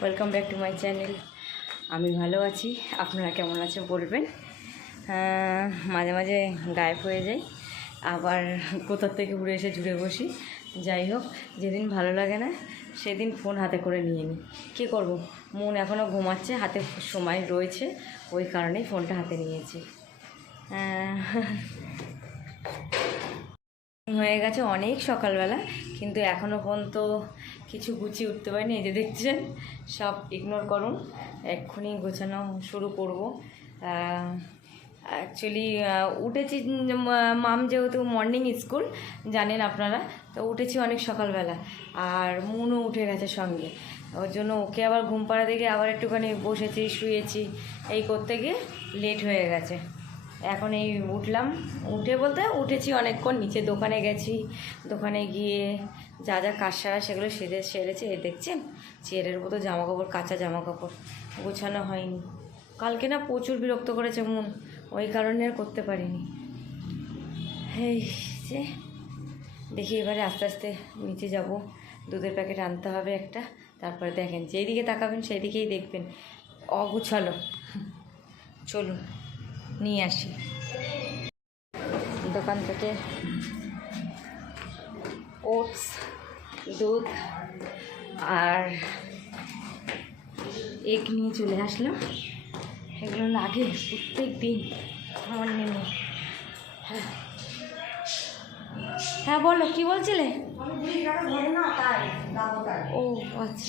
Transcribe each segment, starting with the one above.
Welcome back to my channel. আমি ভালো আছি, আপনারা কেমন আছেন বলবেন। মাঝে মাঝে গায়েব হয়ে যাই, আবার কোথার থেকে উড়ে এসে জুড়ে বসি। যাই হোক, যেদিন ভালো লাগে না সেদিন ফোন হাতে করে নিয়ে নিই। কী করব, মন এখনও ঘুমাচ্ছে, হাতে সময় রয়েছে, ওই কারণেই ফোনটা হাতে নিয়েছি। হয়ে গেছে অনেক সকালবেলা, কিন্তু এখনও পর্যন্ত কিছু গুছিয়ে উঠতে পারিনি। এই যে দেখছেন, সব ইগনোর করুন, এক্ষুনি গোছানো শুরু করব। অ্যাকচুয়ালি উঠেছি, মাম যেহেতু মর্নিং স্কুল জানেন আপনারা, তো উঠেছি অনেক সকালবেলা, আর মনও উঠে গেছে সঙ্গে। ওর জন্য ওকে আবার ঘুম পাড়া থেকে আবার একটুখানি বসেছি, শুয়েছি, এই করতে গিয়ে লেট হয়ে গেছে। এখন এই উঠলাম, উঠেছি অনেকক্ষণ, নিচে দোকানে গেছি, দোকানে গিয়ে যা যা কাজ সারা সেগুলো সেরেছে। এই দেখছেন চেয়ারের মতো জামাকাপড়, কাঁচা জামাকাপড় গোছানো হয়নি। কালকে না প্রচুর বিরক্ত করেছে মন, ওই কারণে আর করতে পারিনি। এই যে দেখি, এবারে আস্তে আস্তে নিচে যাব, দুধের প্যাকেট আনতে হবে একটা। তারপরে দেখেন, যেই দিকে তাকাবেন সেই দিকেই দেখবেন অগুছালো। চলুন নিয়ে আসি দোকান থেকে ওটস, দুধ আর এগ নিয়ে চলে আসলাম। এগুলো লাগে প্রত্যেক দিন আমার নেমে। হ্যাঁ বলো, কি বলছিলে? ও আচ্ছা,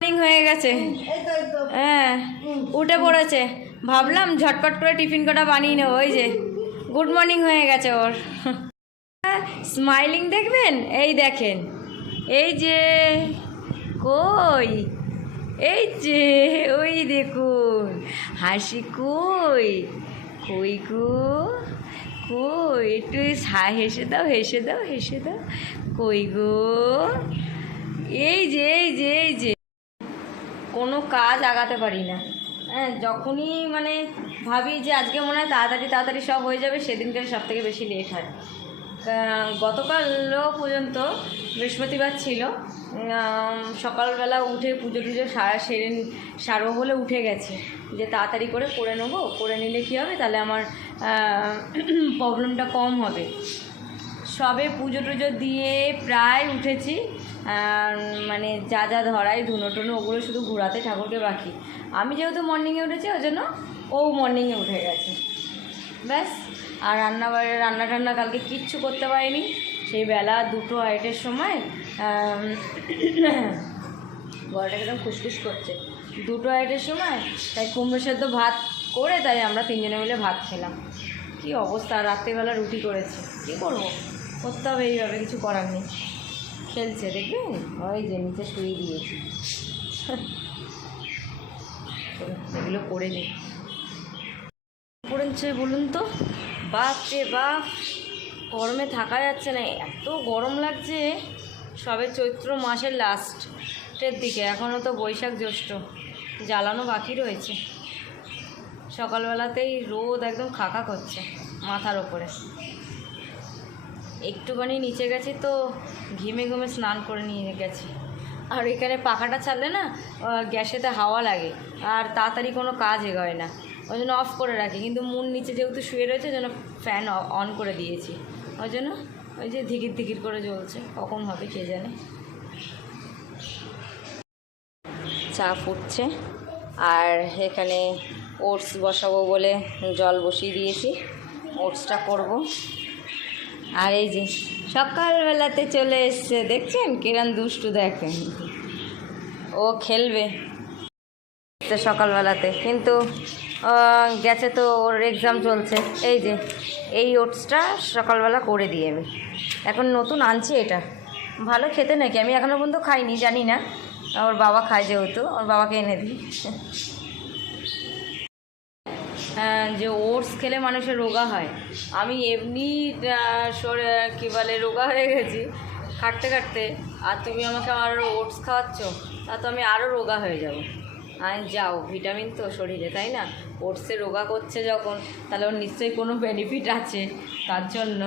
মর্নিং হয়ে গেছে। হ্যাঁ উঠে পড়েছে, ভাবলাম ঝটপট করে টিফিন কটা বানিয়ে নেবো। ওই যে গুড মর্নিং হয়ে গেছে ওর। স্মাইলিং দেখবেন, এই দেখেন, এই যে কই, এই যে ওই দেখুন হাসি, কই কই গো, কই একটু হেসে দাও, হেসে দাও, হেসে দাও, কই গো, এই যে এই যে এই যে। কোনো কাজ আগাতে পারি না। হ্যাঁ, যখনই মানে ভাবি যে আজকে মনে হয় তাড়াতাড়ি তাড়াতাড়ি সব হয়ে যাবে, সেদিনকে সব থেকে বেশি লেট হয়। গতকালও পর্যন্ত বৃহস্পতিবার ছিল, সকালবেলা উঠে পুজো টুজো সারবো বলে উঠে গেছে, যে তাড়াতাড়ি করে নেবো, করে নিলে কী হবে, তাহলে আমার প্রবলেমটা কম হবে। সবে পুজো টুজো দিয়ে প্রায় উঠেছি, মানে যা যা ধরাই ধুনো টুনো ওগুলো শুধু ঘোরাতে ঠাকুরকে বাকি। আমি যেহেতু মর্নিংয়ে উঠেছি, ওই জন্য ও মর্নিংয়ে উঠে গেছে, ব্যাস। আর রান্না টান্না কালকে কিচ্ছু করতে পারিনি। সেই বেলা 2:08-এর সময় গলাটা একদম খুসখুস করছে, 2:08-এর সময় তাই কুমড়ো সেদ্ধ ভাত করে, তাই আমরা তিনজনে মিলে ভাত খেলাম। কি অবস্থা, রাত্রিবেলা রুটি করেছি, কী করবো, করতে হবে এইভাবে, কিছু করার নেই। খেলছে দেখবেন, ওই যে নিচে শুয়ে দিয়েছি। এগুলো করে নিই। পড়েছে বলুন তো, বাপ রে বাপ, গরমে থাকা যাচ্ছে না, এত গরম লাগছে। সবে চৈত্র মাসের লাস্টের দিকে, এখনও তো বৈশাখ জ্যৈষ্ঠ জ্বালানো বাকি রয়েছে। সকালবেলাতেই রোদ একদম খাকা করছে মাথার ওপরে। একটুখানি নিচে গেছি তো ঘেমে ঘেমে স্নান করে নিয়ে গেছি। আর এখানে পাখাটা ছাড়লে না গ্যাসেতে হাওয়া লাগে, আর তাড়াতাড়ি কোনো কাজ এগোয় না, ওই জন্য অফ করে রাখি। কিন্তু মন নিচে যেহেতু শুয়ে রয়েছে, ওই জন্য ফ্যান অন করে দিয়েছি, ওই জন্য ওই যে ধিকির ধিকির করে জ্বলছে, কখন হবে কে জানে। চা ফুটছে, আর এখানে ওটস বসাবো বলে জল বসিয়ে দিয়েছি, ওটসটা করব। আর এই যে সকালবেলাতে চলে এসছে, দেখছেন কিরণ দুষ্টু, দেখেন ও খেলবে তো সকালবেলাতে, কিন্তু গেছে তো, ওর এক্সাম চলছে। এই যে এই ওটসটা সকালবেলা করে দিই আমি, এখন নতুন আনছি। এটা ভালো খেতে নাকি, আমি এখনও পর্যন্ত খাইনি, জানি না। ওর বাবা খায় যেহেতু, ওর বাবাকে এনে দিই। যে ওটস খেলে মানুষের রোগা হয়, আমি এমনি কী বলে রোগা হয়ে গেছি খাটতে খাটতে, আর তুমি আমাকে আরও ওটস খাওয়াচ্ছ, তা তো আমি আরও রোগা হয়ে যাব। যাও, ভিটামিন তো শরীরে, তাই না? ওটসে রোগা করছে যখন, তাহলে ওর নিশ্চয়ই কোনো বেনিফিট আছে, তার জন্য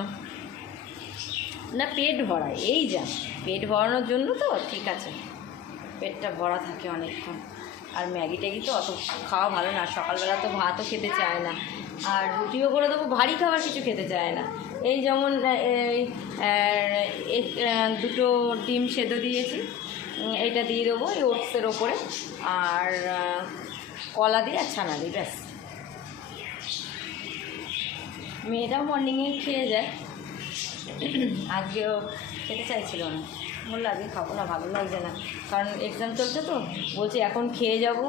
না পেট ভরায়, এই যা পেট ভরানোর জন্য তো ঠিক আছে। পেটটা ভরা থাকে অনেকক্ষণ। আর ম্যাগি ট্যাগি তো অত খাওয়া ভালো না, সকালবেলা তো ভাতও খেতে চায় না, আর রুটিও করে দেবো, ভারী খাবার কিছু খেতে চায় না। এই যেমন এই দুটো ডিম সেদ্ধ দিয়েছি, এইটা দিয়ে দেবো এই ওটসের ওপরে, আর কলা দিয়ে আর ছানা দিই, ব্যাস। মেয়েটাও মর্নিংয়ে খেয়ে যায়, আজকেও খেতে চাইছিল না, বললো আজকে খাবো না, ভালো লাগছে না, কারণ এক্সাম চলছে তো। বলছি এখন খেয়ে যাব,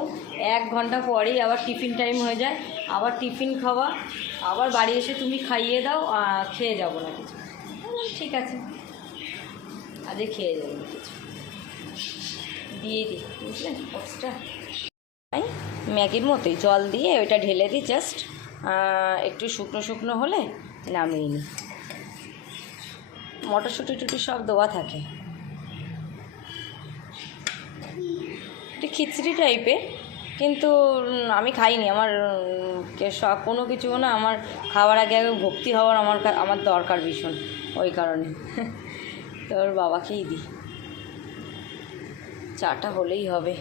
1 ঘন্টা পরেই আবার টিফিন টাইম হয়ে যায়, আবার টিফিন খাওয়া, আবার বাড়ি এসে তুমি খাইয়ে দাও, খেয়ে যাব না কিছু। ঠিক আছে, আজকে খেয়ে যাবো না কিছু, দিয়ে দিই, বুঝলেন? ওটসটা ম্যাগির মতোই জল দিয়ে ওইটা ঢেলে দিই, জাস্ট একটু শুকনো শুকনো হলে নামিয়ে নিই। মটরশুঁটি টুটি সব দেওয়া থাকে, একটু খিচড়ি টাইপের, কিন্তু আমি খাইনি। আমার কোনো কিছু না, আমার খাওয়ার আগে আগে ভক্তি হওয়ার আমার দরকার ভীষণ, ওই কারণে তোর বাবাকেই দিই, চাটা হলেই হবে।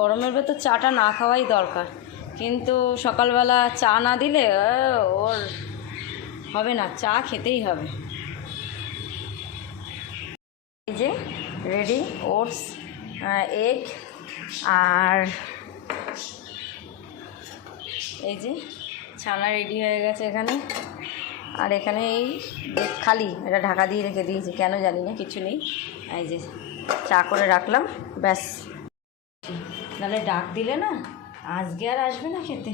গরমের ভেতর চাটা না খাওয়াই দরকার, কিন্তু সকালবেলা চা না দিলে ওর হবে না, চা খেতেই হবে। এই যে রেডি ওটস, এগ, আর এই যে ছানা রেডি হয়ে গেছে এখানে। আর এখানে এই খালি এটা ঢাকা দিয়ে রেখে দিয়েছি, কেন জানি না, কিছু নেই। এই যে চা করে রাখলাম, ব্যাস। নাহলে ডাক দিলে না আজকে আর আসবে না খেতে।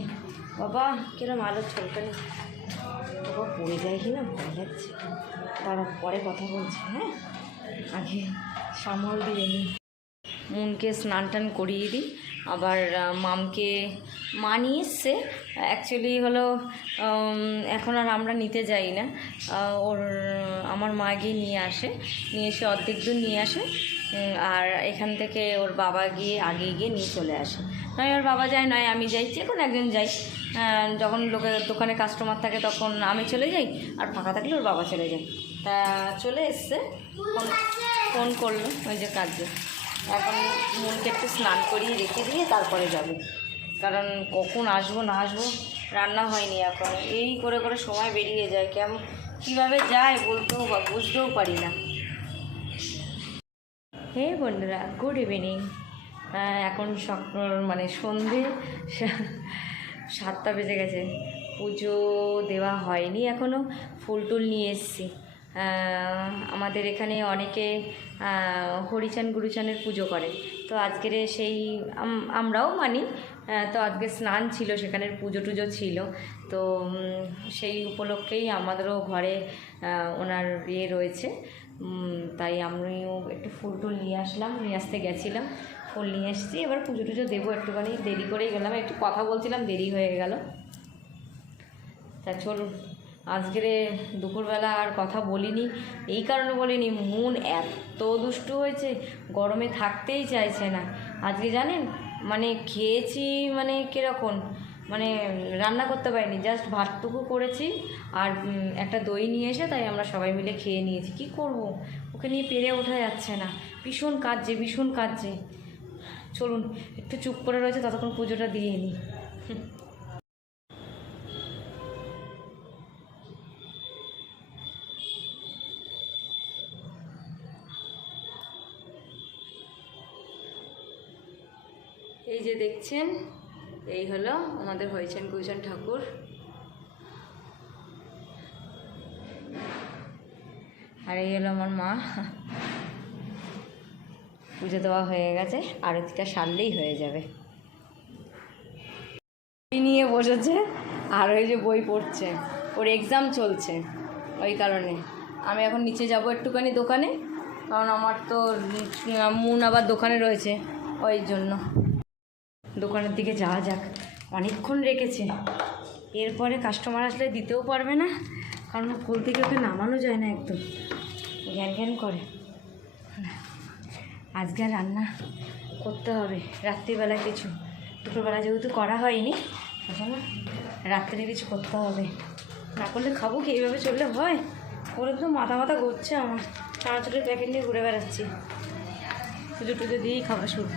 বাবা কিরম আলো ছলকানি, বাবা পড়ে যায় কি না ভয় লাগছে, তারা পরে কথা বলছে। হ্যাঁ, আগে সামাল দিয়ে নিই, মুনকে স্নান টান করিয়ে দিই। আবার মামকে মা নিয়ে এসছে, অ্যাকচুয়ালি হলো এখন আর আমরা নিতে যাই না, আমার মা গিয়ে নিয়ে এসে অর্ধেক দূর নিয়ে আসে, আর এখান থেকে ওর বাবা গিয়ে আগে গিয়ে নিয়ে চলে আসে। নয় ওর বাবা যায়, নয় আমি যাই, যে কোনো একজন যাই। যখন লোকের দোকানে কাস্টমার থাকে তখন আমি চলে যাই, আর ফাঁকা থাকলে ওর বাবা চলে যায়। তা চলে এসছে, ফোন করলো ওই যে কাজে। এখন মনকে একটু স্নান করিয়ে রেখে দিয়ে তারপরে যাবে, কারণ কখন আসবো না আসবো রান্না হয়নি এখন। এই করে করে সময় বেরিয়ে যায়, কীভাবে যায় বলতেও বা বুঝতেও পারি না। হে বন্ধুরা, গুড ইভিনিং। এখন মানে সন্ধে 7টা বেজে গেছে, পুজো দেওয়া হয়নি এখনও, ফুল টুল নিয়ে এসেছি। আমাদের এখানে অনেকে হরিচান গুরুচানের পুজো করে, তো আজকের সেই আমরাও মানি। তো আজকে স্নান ছিল, সেখানের পুজো টুজো ছিল, তো সেই উপলক্ষেই আমাদেরও ঘরে ওনার ইয়ে রয়েছে, তাই আমিও একটু ফুল টুল নিয়ে আসতে গেছিলাম, ফুল নিয়ে এসেছি। এবার পুজো টুজো দেবো, একটুখানি দেরি করেই গেলাম, একটু কথা বলছিলাম, দেরি হয়ে গেল। তা চলুন, আজকের দুপুরবেলা আর কথা বলিনি, এই কারণে বলিনি, মন এত দুষ্টু হয়েছে, গরমে থাকতেই চাইছে না। আজকে জানেন মানে খেয়েছি, মানে কীরকম, মানে রান্না করতে পারিনি, জাস্ট ভাতটুকু করেছি আর একটা দই নিয়ে এসে তাই আমরা সবাই মিলে খেয়ে নিয়েছি। কি করব, ওকে নিয়ে পেরে ওঠা যাচ্ছে না, ভীষণ কাঁদছে। চলুন একটু চুপ করে রয়েছে, ততক্ষণ পুজোটা দিয়ে নিই। এই যে দেখছেন, এই হলো আমাদের হরিচান গুরুচান ঠাকুর। আর এই হলো আমার মা। পুজো দেওয়া হয়ে গেছে, আরতিটা সারলেই হয়ে যাবে। নিয়ে বসেছে, আর ওই যে বই পড়ছে, ওর এক্সাম চলছে, ওই কারণে আমি এখন নিচে যাব একটুখানি দোকানে, কারণ আমার তো মুন আবার দোকানে রয়েছে, ওই জন্য দোকানের দিকে যাওয়া যাক। অনেকক্ষণ রেখেছে, এরপরে কাস্টমার আসলে দিতেও পারবে না, কারণ কোল থেকে ওকে নামানো যায় না, একদম ঘ্যান করে। আজকে আর রান্না করতে হবে রাত্রিবেলা কিছু, দুপুরবেলা যেহেতু করা হয়নি, রাত্রে কিছু করতে হবে, না করলে খাবো কি? এইভাবে চললে হয়? ওরা তো মাথা মাথা ঘুরছে আমার, চানাচুরের প্যাকেট নিয়ে ঘুরে বেড়াচ্ছি, পুজো টুজো দিয়েই খাওয়া শুরু।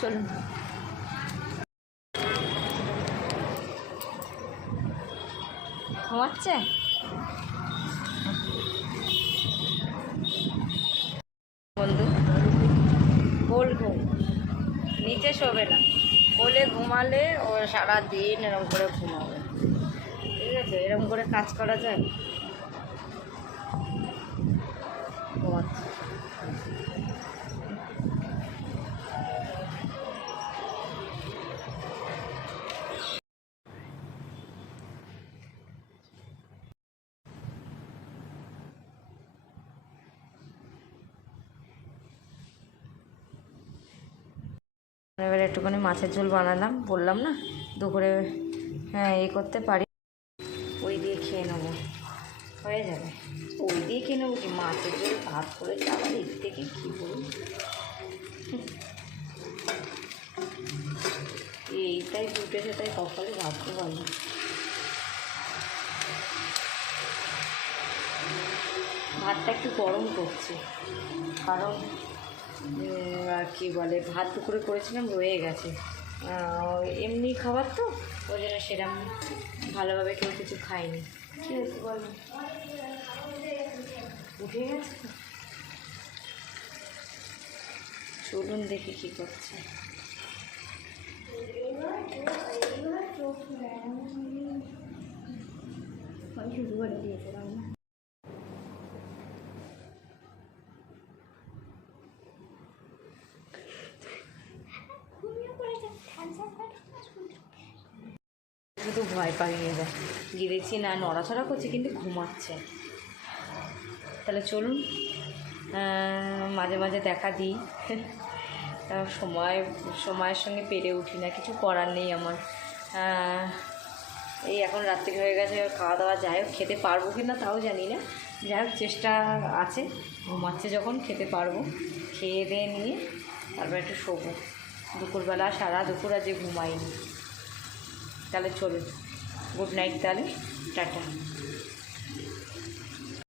চলুন। ঘুমাচ্ছে বন্ধু, গোল ঘুম, নিচে শোবে না, কোলে ঘুমালে ও সারাদিন এরকম করে ঘুমাবে। ঠিক আছে, এরকম করে কাজ করা যায়? ঘুমাচ্ছে। এবার একটুখানি মাছের ঝোল বানালাম, বললাম না দুপুরে হ্যাঁ এই করতে পারি, ওই দিয়ে খেয়ে নেবো, হয়ে যাবে। ওই দিয়ে খেয়ে নেবো কি, মাছের ঝোল ভাত করে চাওয়ার এর থেকে কী বলুন, এইটাই জুটেছে, তাই কপালে ভাবতে পারলাম। ভাতটা একটু গরম করছি, কারণ কী বলে, ভাত দুপুরে করেছিলাম রয়ে গেছে, এমনি খাবার তো, ওই জন্য সেরকম ভালোভাবে কেউ কিছু খায়নি। কী হয়েছে বলো, উঠে গেছে? চলুন দেখি কী করছে। শুরু করে দিয়েছিলাম না, শুধু ভয় পাইয়ে যায়, গিয়ে দেখছি না নড়াচড়া করছে কিন্তু ঘুমাচ্ছে। তাহলে চলুন মাঝে মাঝে দেখা দিই, সময়ের সঙ্গে পেরে উঠি না, কিছু করার নেই আমার। এই এখন রাত্রি হয়ে গেছে, খাওয়া দাওয়া যাই হোক, খেতে পারবো কি না তাও জানি না, যাই হোক চেষ্টা আছে, ঘুমাচ্ছে যখন খেতে পারবো, খেয়ে দিয়ে নিয়ে তারপর একটু শোবো। দুপুরবেলা সারা দুপুর আজ ঘুমাইনি। তাহলে চলুন, গুড নাইট, তাহলে টাটা।